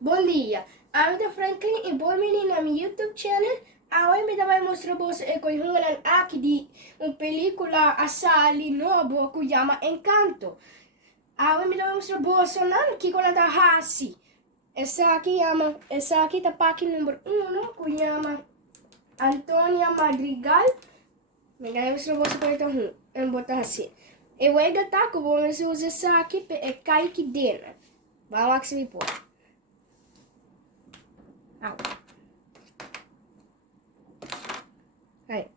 Bom dia, I'm Franklin e bem-vindo na meu YouTube channel. Hoje me vai mostrar para vocês que eu aqui de uma película assali novo que chama Encanto. Hoje me vai mostrar para vocês que quando está Hasi. Essa aqui tá página número 1 que chama Antônia Madrigal. Me vai mostrar para vocês que está em botar assim. E o ega tá que vou usar essa aqui para cair aqui dentro. Vamos lá que se me pôr. Aí.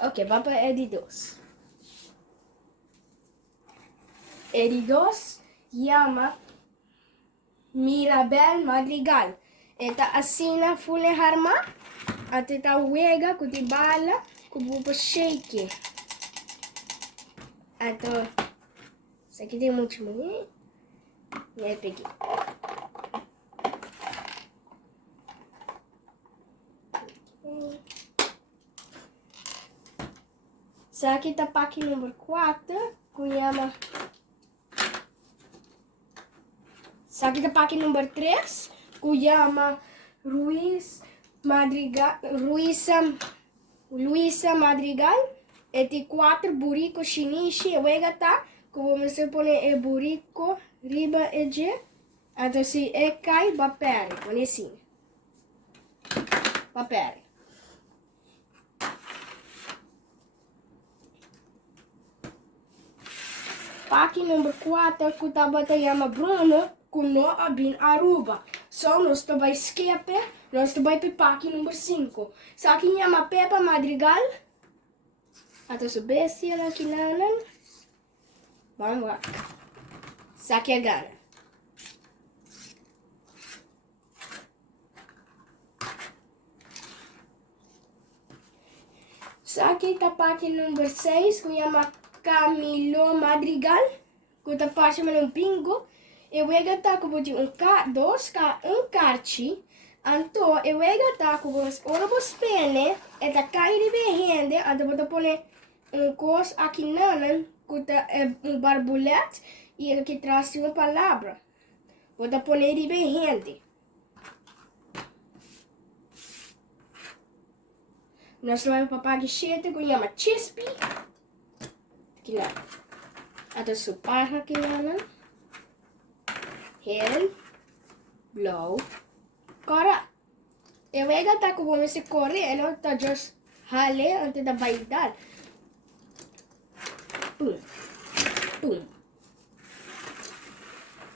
Ok, vamos para Ed2. Ed2 chama Mirabel Madrigal. Esta assina Fule Harma. Até tá uega com de bala com buba shake. Então, isso aqui tem muito muito. E aí peguei. Isso aqui tá pack número 4, que chama... Isso aqui tá pack número 3, que chama Luisa Madrigal. E tem 4 buricos chineses, e o tá, que vamos pôr o burico, riba e de. Então se é cai, papel, com assim. Papel. Pack número 4, que tá chama Bruno, que não abin Aruba. Só nós vai escape, nós vai para pack número 5. Isso aqui chama Pepa Madrigal. Então se bestia aqui não. Vamos lá. Isso aqui é gana. Isso aqui tá pack número 6, que chama Camilo Madrigal, que tá passando um bingo. Eu vou gastar com um kart. Então, eu vou gastar com os pene, e tá caindo bem rende, então vou pôr um coisa aqui não, que tá um barbulete, e aqui traz uma palavra. Vou pôr ele bem rende. Nós vamos para pagar chete, que chama Chispy. Aqui lá. Até supar aqui lá. Hel, blå, kara. Eu vou gastar com você correndo, tá just hale antes da baidal. Pum, pum.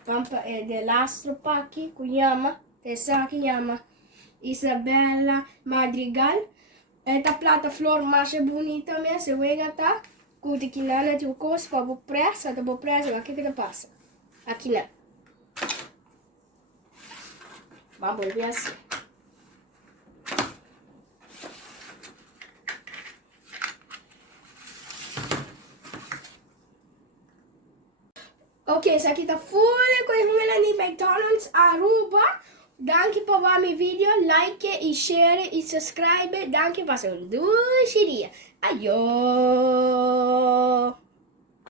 Vamos para o lastro aqui, que chama, essa aqui chama Isabela Madrigal. Esta plata flor mais bonita mesmo, eu vou gastar com aqui lá, tipo coisa para o preço, o que que passa? Aqui lá. Vamos ver assim. Ok, esse aqui tá full com Melanie McDonald's Aruba. Danke por ver meu vídeo, like e share e subscribe. Danke, passem um doce dia. Aio!